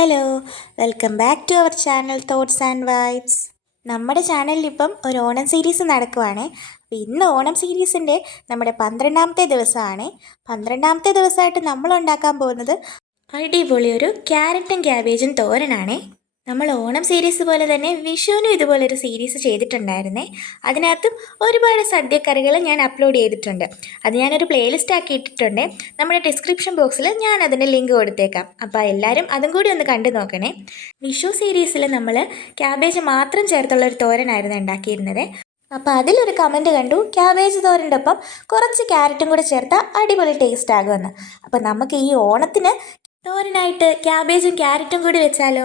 Hello, welcome back to our channel thoughts and vibes. നമ്മുടെ ചാനലിൽ ഇപ്പം ഒരു ഓണം സീരീസ് നടക്കുവാണ്. അപ്പോൾ ഇന്ന് ഓണം സീരീസിൻ്റെ നമ്മുടെ 12ാമത്തെ ദിവസമാണ്. 12ാമത്തെ ദിവസമായിട്ട് നമ്മൾ ഉണ്ടാക്കാൻ പോകുന്നത് അടിപൊളി ഒരു ക്യാരറ്റും ക്യാബേജും തോരനാണ്. നമ്മൾ ഓണം സീരീസ് പോലെ തന്നെ വിഷുവിനും ഇതുപോലൊരു സീരീസ് ചെയ്തിട്ടുണ്ടായിരുന്നേ. അതിനകത്തും ഒരുപാട് സദ്യക്കറികൾ ഞാൻ അപ്ലോഡ് ചെയ്തിട്ടുണ്ട്. അത് ഞാനൊരു പ്ലേലിസ്റ്റ് ആക്കി ഇട്ടിട്ടുണ്ട്. നമ്മുടെ ഡിസ്ക്രിപ്ഷൻ ബോക്സിൽ ഞാൻ അതിൻ്റെ ലിങ്ക് കൊടുത്തേക്കാം. അപ്പോൾ എല്ലാവരും അതും കൂടി ഒന്ന് കണ്ടു നോക്കണേ. വിഷു സീരീസിൽ നമ്മൾ ക്യാബേജ് മാത്രം ചേർത്തുള്ളൊരു തോരനായിരുന്നു ഉണ്ടാക്കിയിരുന്നത്. അപ്പോൾ അതിലൊരു കമൻറ്റ് കണ്ടു, ക്യാബേജ് തോരൻ്റെ ഒപ്പം കുറച്ച് ക്യാരറ്റും കൂടെ ചേർത്താൽ അടിപൊളി ടേസ്റ്റ് ആകുമെന്ന്. അപ്പോൾ നമുക്ക് ഈ ഓണത്തിന് തോരനായിട്ട് ക്യാബേജും ക്യാരറ്റും കൂടി വെച്ചാലോ?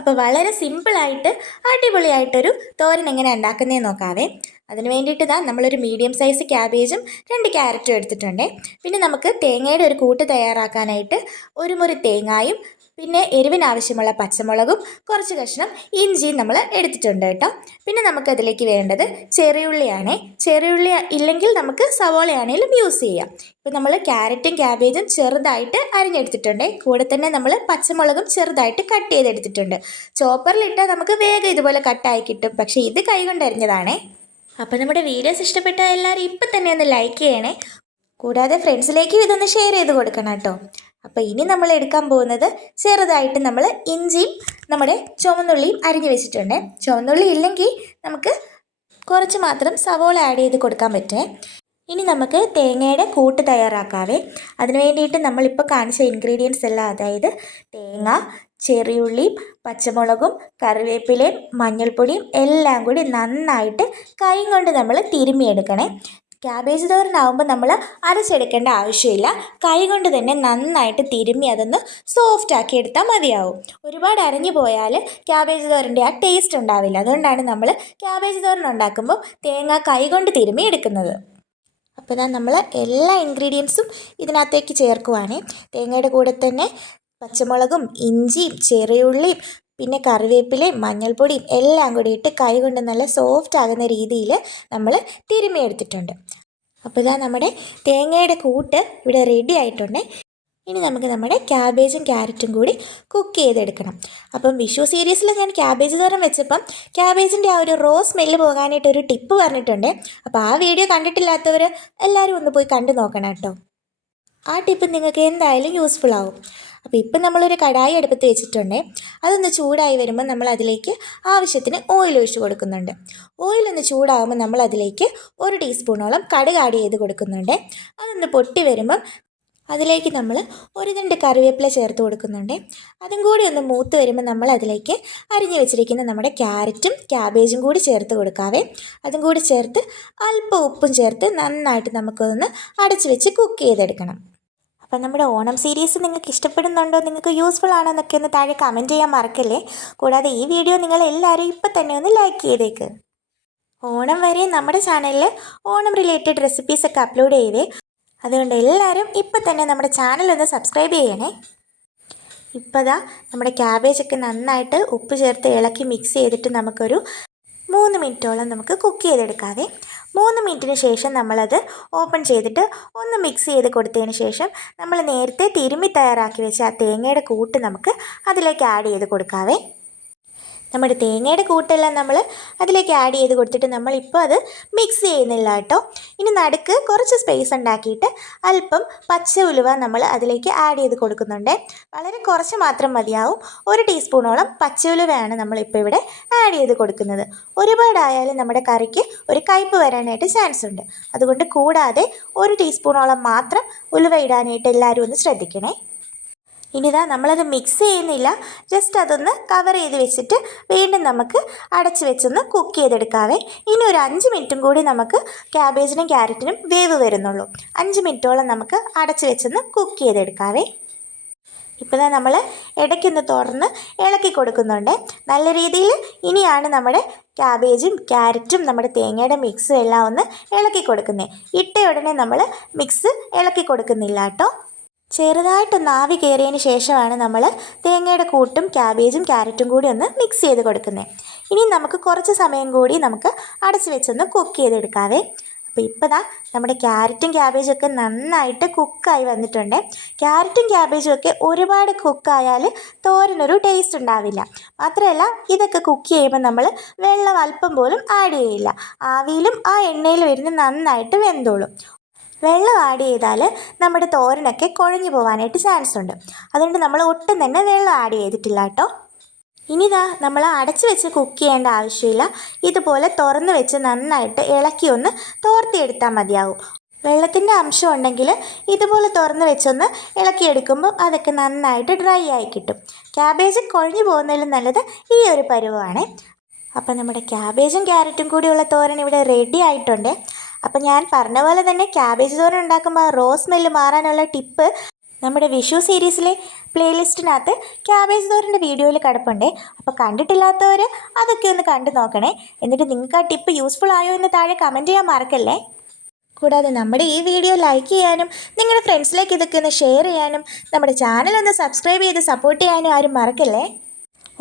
അപ്പോൾ വളരെ സിമ്പിളായിട്ട് അടിപൊളിയായിട്ടൊരു തോരൻ എങ്ങനെ ഉണ്ടാക്കുന്നതെന്ന് നോക്കാവേ. അതിന് വേണ്ടിയിട്ട് നമ്മളൊരു മീഡിയം സൈസ് ക്യാബേജും 2 ക്യാരറ്റും എടുത്തിട്ടുണ്ട്. പിന്നെ നമുക്ക് തേങ്ങയുടെ ഒരു കൂട്ട് തയ്യാറാക്കാനായിട്ട് ഒരു മുറി തേങ്ങായും പിന്നെ എരിവിനാവശ്യമുള്ള പച്ചമുളകും കുറച്ച് കഷ്ണം ഇഞ്ചിയും നമ്മൾ എടുത്തിട്ടുണ്ട് കേട്ടോ. പിന്നെ നമുക്കതിലേക്ക് വേണ്ടത് ചെറിയുള്ളിയാണ്. ചെറിയുള്ളി ഇല്ലെങ്കിൽ നമുക്ക് സവോളയാണെങ്കിലും യൂസ് ചെയ്യാം. ഇപ്പോൾ നമ്മൾ ക്യാരറ്റും ക്യാബേജും ചെറുതായിട്ട് അരിഞ്ഞെടുത്തിട്ടുണ്ട്. കൂടെ തന്നെ നമ്മൾ പച്ചമുളകും ചെറുതായിട്ട് കട്ട് ചെയ്തെടുത്തിട്ടുണ്ട്. ചോപ്പറിലിട്ടാൽ നമുക്ക് വേഗം ഇതുപോലെ കട്ടായി കിട്ടും, പക്ഷേ ഇത് കൈകൊണ്ട് അരിഞ്ഞതാണേ. അപ്പോൾ നമ്മുടെ വീഡിയോസ് ഇഷ്ടപ്പെട്ടാൽ എല്ലാവരും ഇപ്പം തന്നെ ഒന്ന് ലൈക്ക് ചെയ്യണേ. കൂടാതെ ഫ്രണ്ട്സിലേക്കും ഇതൊന്ന് ഷെയർ ചെയ്ത് കൊടുക്കണം കേട്ടോ. അപ്പോൾ ഇനി നമ്മൾ എടുക്കാൻ പോകുന്നത് ചെറുതായിട്ട് നമ്മൾ ഇഞ്ചിയും നമ്മുടെ ചുവന്നുള്ളിയും അരിഞ്ഞു വെച്ചിട്ടുണ്ട്. ചുവന്നുള്ളി ഇല്ലെങ്കിൽ നമുക്ക് കുറച്ച് മാത്രം സവോള ആഡ് ചെയ്ത് കൊടുക്കാൻ പറ്റുമേ. ഇനി നമുക്ക് തേങ്ങയുടെ കൂട്ട് തയ്യാറാക്കാവേ. അതിന് വേണ്ടിയിട്ട് നമ്മളിപ്പോൾ കാണിച്ച ഇൻഗ്രീഡിയൻസ് എല്ലാം, അതായത് തേങ്ങ, ചെറിയുള്ളിയും പച്ചമുളകും കറിവേപ്പിലയും മഞ്ഞൾപ്പൊടിയും എല്ലാം കൂടി നന്നായിട്ട് കൈ കൊണ്ട് നമ്മൾ തിരുമ്മിയെടുക്കണേ. ക്യാബേജ് തോരനാവുമ്പോൾ നമ്മൾ അരച്ചെടുക്കേണ്ട ആവശ്യമില്ല. കൈ കൊണ്ട് തന്നെ നന്നായിട്ട് തിരുമ്മി അതൊന്ന് സോഫ്റ്റ് ആക്കി എടുത്താൽ മതിയാവും. ഒരുപാട് അരഞ്ഞു പോയാൽ ക്യാബേജ് തോരൻ്റെ ആ ടേസ്റ്റ് ഉണ്ടാവില്ല. അതുകൊണ്ടാണ് നമ്മൾ ക്യാബേജ് തോരൻ ഉണ്ടാക്കുമ്പോൾ തേങ്ങ കൈ കൊണ്ട് തിരുമ്മി എടുക്കുന്നത്. അപ്പോൾ നമ്മൾ എല്ലാ ഇൻഗ്രീഡിയൻസും ഇതിനകത്തേക്ക് ചേർക്കുവാണ്. തേങ്ങയുടെ കൂടെ തന്നെ പച്ചമുളകും ഇഞ്ചിയും ചെറിയുള്ളിയും പിന്നെ കറിവേപ്പിലയും മഞ്ഞൾപ്പൊടിയും എല്ലാം കൂടി ഇട്ട് കൈ കൊണ്ട് നല്ല സോഫ്റ്റ് ആകുന്ന രീതിയിൽ നമ്മൾ തിരുമ്മിയെടുത്തിട്ടുണ്ട്. അപ്പോൾ നമ്മുടെ തേങ്ങയുടെ കൂട്ട് ഇവിടെ റെഡി ആയിട്ടുണ്ട്. ഇനി നമുക്ക് നമ്മുടെ ക്യാബേജും ക്യാരറ്റും കൂടി കുക്ക് ചെയ്തെടുക്കണം. അപ്പം വിഷു സീരീസിൽ ഞാൻ ക്യാബേജ് തോരൻ വെച്ചപ്പം ക്യാബേജിൻ്റെ ആ ഒരു റോ സ്മെല്ല് പോകാനായിട്ടൊരു ടിപ്പ് പറഞ്ഞിട്ടുണ്ട്. അപ്പോൾ ആ വീഡിയോ കണ്ടിട്ടില്ലാത്തവർ എല്ലാവരും ഒന്ന് പോയി കണ്ടു നോക്കണം കേട്ടോ. ആ ടിപ്പ് നിങ്ങൾക്ക് എന്തായാലും യൂസ്ഫുൾ ആവും. അപ്പോൾ ഇപ്പം നമ്മളൊരു കടായി അടുപ്പത്ത് വെച്ചിട്ടുണ്ട്. അതൊന്ന് ചൂടായി വരുമ്പോൾ നമ്മൾ അതിലേക്ക് ആവശ്യത്തിന് ഓയിൽ ഒഴിച്ച് കൊടുക്കുന്നുണ്ട്. ഓയിലൊന്ന് ചൂടാകുമ്പോൾ നമ്മൾ അതിലേക്ക് 1 ടീസ്പൂണോളം കടുക് ആഡ് ചെയ്ത് കൊടുക്കുന്നുണ്ട്. അതൊന്ന് പൊട്ടി വരുമ്പം അതിലേക്ക് നമ്മൾ 1 തണ്ട് കറിവേപ്പില ചേർത്ത് കൊടുക്കുന്നുണ്ട്. അതും കൂടി ഒന്ന് മൂത്ത് വരുമ്പോൾ നമ്മൾ അതിലേക്ക് അരിഞ്ഞു വെച്ചിരിക്കുന്ന നമ്മുടെ ക്യാരറ്റും ക്യാബേജും കൂടി ചേർത്ത് കൊടുക്കാവേ. അതും കൂടി ചേർത്ത് അല്പം ഉപ്പും ചേർത്ത് നന്നായിട്ട് നമുക്കൊന്ന് അടച്ച് വെച്ച് കുക്ക് ചെയ്തെടുക്കണം. അപ്പം നമ്മുടെ ഓണം സീരീസ് നിങ്ങൾക്ക് ഇഷ്ടപ്പെടുന്നുണ്ടോ, നിങ്ങൾക്ക് യൂസ്ഫുൾ ആണോ എന്നൊക്കെ ഒന്ന് താഴെ കമൻറ്റ് ചെയ്യാൻ മറക്കല്ലേ. കൂടാതെ ഈ വീഡിയോ നിങ്ങൾ എല്ലാവരും ഇപ്പം തന്നെ ഒന്ന് ലൈക്ക് ചെയ്തേക്ക്. ഓണം വരെ നമ്മുടെ ചാനലിൽ ഓണം റിലേറ്റഡ് റെസിപ്പീസൊക്കെ അപ്ലോഡ് ചെയ്തേ. അതുകൊണ്ട് എല്ലാവരും ഇപ്പം തന്നെ നമ്മുടെ ചാനലൊന്ന് സബ്സ്ക്രൈബ് ചെയ്യണേ. ഇപ്പോൾ നമ്മുടെ ക്യാബേജൊക്കെ നന്നായിട്ട് ഉപ്പ് ചേർത്ത് ഇളക്കി മിക്സ് ചെയ്തിട്ട് നമുക്കൊരു 3 മിനിറ്റോളം നമുക്ക് കുക്ക് ചെയ്തെടുക്കാവേ. 3 മിനിറ്റിന് ശേഷം നമ്മളത് ഓപ്പൺ ചെയ്തിട്ട് ഒന്ന് മിക്സ് ചെയ്ത് കൊടുത്തതിന് ശേഷം നമ്മൾ നേരത്തെ തിരുമ്മി തയ്യാറാക്കി വെച്ച ആ തേങ്ങയുടെ കൂട്ട് നമുക്ക് അതിലേക്ക് ആഡ് ചെയ്ത് കൊടുക്കാവേ. നമ്മുടെ തേങ്ങയുടെ കൂട്ടെല്ലാം നമ്മൾ അതിലേക്ക് ആഡ് ചെയ്ത് കൊടുത്തിട്ട് നമ്മളിപ്പോൾ അത് മിക്സ് ചെയ്യുന്നില്ല കേട്ടോ. ഇനി നടുക്ക് കുറച്ച് സ്പേസ് ഉണ്ടാക്കിയിട്ട് അല്പം പച്ച ഉലുവ നമ്മൾ അതിലേക്ക് ആഡ് ചെയ്ത് കൊടുക്കുന്നുണ്ട്. വളരെ കുറച്ച് മാത്രം മതിയാവും. 1 ടീസ്പൂണോളം പച്ച ഉലുവയാണ് നമ്മളിപ്പോൾ ഇവിടെ ആഡ് ചെയ്ത് കൊടുക്കുന്നത്. ഒരുപാടായാലും നമ്മുടെ കറിക്ക് ഒരു കയ്പ്പ് വരാനായിട്ട് ചാൻസ് ഉണ്ട്. അതുകൊണ്ട് കൂടാതെ 1 ടീസ്പൂണോളം മാത്രം ഉലുവ ഇടാനായിട്ട് എല്ലാവരും ഒന്ന് ശ്രദ്ധിക്കണേ. ഇനി നമ്മളത് മിക്സ് ചെയ്യുന്നില്ല, ജസ്റ്റ് അതൊന്ന് കവർ ചെയ്ത് വെച്ചിട്ട് വീണ്ടും നമുക്ക് അടച്ച് വെച്ചൊന്ന് കുക്ക് ചെയ്തെടുക്കാവേ. ഇനി ഒരു 5 മിനിറ്റും കൂടി നമുക്ക് ക്യാബേജിനും ക്യാരറ്റിനും വേവ് വരുന്നുള്ളൂ. 5 മിനിറ്റോളം നമുക്ക് അടച്ച് വെച്ചൊന്ന് കുക്ക് ചെയ്തെടുക്കാവേ. ഇപ്പോൾ നമ്മൾ ഇടയ്ക്കൊന്ന് തുറന്ന് ഇളക്കി കൊടുക്കുന്നുണ്ട് നല്ല രീതിയിൽ. ഇനിയാണ് നമ്മുടെ ക്യാബേജും ക്യാരറ്റും നമ്മുടെ തേങ്ങയുടെ മിക്സും എല്ലാം ഒന്ന് ഇളക്കി കൊടുക്കുന്നത്. ഇട്ട ഉടനെ നമ്മൾ മിക്സ് ഇളക്കി കൊടുക്കുന്നില്ല കേട്ടോ. ചെറുതായിട്ടൊന്ന് ആവി കയറിയതിന് ശേഷമാണ് നമ്മൾ തേങ്ങയുടെ കൂട്ടും ക്യാബേജും ക്യാരറ്റും കൂടി ഒന്ന് മിക്സ് ചെയ്ത് കൊടുക്കുന്നത്. ഇനി നമുക്ക് കുറച്ച് സമയം കൂടി നമുക്ക് അടച്ച് വെച്ചൊന്ന് കുക്ക് ചെയ്തെടുക്കാവേ. അപ്പോൾ ഇപ്പോൾ ദാ നമ്മുടെ ക്യാരറ്റും ക്യാബേജും ഒക്കെ നന്നായിട്ട് കുക്കായി വന്നിട്ടുണ്ട്. ക്യാരറ്റും ക്യാബേജും ഒക്കെ ഒരുപാട് കുക്കായാൽ തോരനൊരു ടേസ്റ്റ് ഉണ്ടാവില്ല. മാത്രമല്ല ഇതൊക്കെ കുക്ക് ചെയ്യുമ്പോൾ നമ്മൾ വെള്ളം അല്പം പോലും ആഡ് ചെയ്യില്ല. ആവിയിലും ആ എണ്ണയിലും ഇരുന്ന് നന്നായിട്ട് വെന്തോളും. വെള്ളം ആഡ് ചെയ്താൽ നമ്മുടെ തോരനൊക്കെ കുഴഞ്ഞു പോകാനായിട്ട് ചാൻസ് ഉണ്ട്. അതുകൊണ്ട് നമ്മൾ ഒട്ടും തന്നെ വെള്ളം ആഡ് ചെയ്തിട്ടില്ല കേട്ടോ. ഇനിതാ നമ്മൾ അടച്ചു വെച്ച് കുക്ക് ചെയ്യേണ്ട ആവശ്യമില്ല. ഇതുപോലെ തുറന്ന് വെച്ച് നന്നായിട്ട് ഇളക്കി ഒന്ന് തോർത്തിയെടുത്താൽ മതിയാവും. വെള്ളത്തിൻ്റെ അംശം ഉണ്ടെങ്കിൽ ഇതുപോലെ തുറന്ന് വെച്ചൊന്ന് ഇളക്കിയെടുക്കുമ്പോൾ അതൊക്കെ നന്നായിട്ട് ഡ്രൈ ആയി കിട്ടും. ക്യാബേജ് കുഴഞ്ഞു പോകുന്നതിലും നല്ലത് ഈ ഒരു പരുവമാണ്. അപ്പം നമ്മുടെ ക്യാബേജും ക്യാരറ്റും കൂടിയുള്ള തോരൻ ഇവിടെ റെഡി ആയിട്ടുണ്ട്. അപ്പം ഞാൻ പറഞ്ഞ പോലെ തന്നെ ക്യാബേജ് തോരൻ ഉണ്ടാക്കുമ്പോൾ റോ സ്മെല്ല് മാറാനുള്ള ടിപ്പ് നമ്മുടെ വിഷു സീരീസിലെ പ്ലേലിസ്റ്റിനകത്ത് ക്യാബേജ് തോരൻ്റെ വീഡിയോയിൽ കിടപ്പുണ്ട്. അപ്പോൾ കണ്ടിട്ടില്ലാത്തവർ അതൊക്കെ ഒന്ന് കണ്ടു നോക്കണേ. എന്നിട്ട് നിങ്ങൾക്ക് ആ ടിപ്പ് യൂസ്ഫുൾ ആയോ എന്ന് താഴെ കമൻറ്റ് ചെയ്യാൻ മറക്കല്ലേ. കൂടാതെ നമ്മുടെ ഈ വീഡിയോ ലൈക്ക് ചെയ്യാനും നിങ്ങളുടെ ഫ്രണ്ട്സിലേക്ക് ഇതൊക്കെ ഒന്ന് ഷെയർ ചെയ്യാനും നമ്മുടെ ചാനൽ ഒന്ന് സബ്സ്ക്രൈബ് ചെയ്ത് സപ്പോർട്ട് ചെയ്യാനും ആരും മറക്കല്ലേ.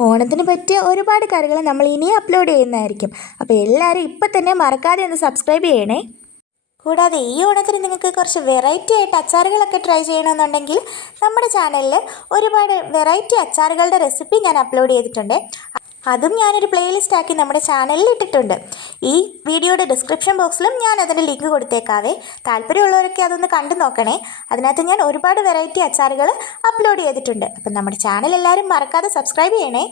ഓണത്തിന് പറ്റിയ ഒരുപാട് കറികൾ നമ്മൾ ഇനിയും അപ്ലോഡ് ചെയ്യുന്നതായിരിക്കും. അപ്പോൾ എല്ലാവരും ഇപ്പം തന്നെ മറക്കാതെ ഒന്ന് സബ്സ്ക്രൈബ് ചെയ്യണേ. കൂടാതെ ഈ ഓണത്തിന് നിങ്ങൾക്ക് കുറച്ച് വെറൈറ്റി ആയിട്ട് അച്ചാറുകളൊക്കെ ട്രൈ ചെയ്യണമെന്നുണ്ടെങ്കിൽ നമ്മുടെ ചാനലിൽ ഒരുപാട് വെറൈറ്റി അച്ചാറുകളുടെ റെസിപ്പി ഞാൻ അപ്ലോഡ് ചെയ്തിട്ടുണ്ട്. അതും ഞാനൊരു പ്ലേലിസ്റ്റ് ആക്കി നമ്മുടെ ചാനലിൽ ഇട്ടിട്ടുണ്ട്. ഈ വീഡിയോയുടെ ഡിസ്ക്രിപ്ഷൻ ബോക്സിലും ഞാൻ അതിൻ്റെ ലിങ്ക് കൊടുത്തേക്കാവേ. താല്പര്യമുള്ളവരൊക്കെ അതൊന്ന് കണ്ടു നോക്കണേ. അതിനകത്ത് ഞാൻ ഒരുപാട് വെറൈറ്റി അച്ചാറുകൾ അപ്ലോഡ് ചെയ്തിട്ടുണ്ട്. അപ്പം നമ്മുടെ ചാനൽ എല്ലാവരും മറക്കാതെ സബ്സ്ക്രൈബ് ചെയ്യണേ.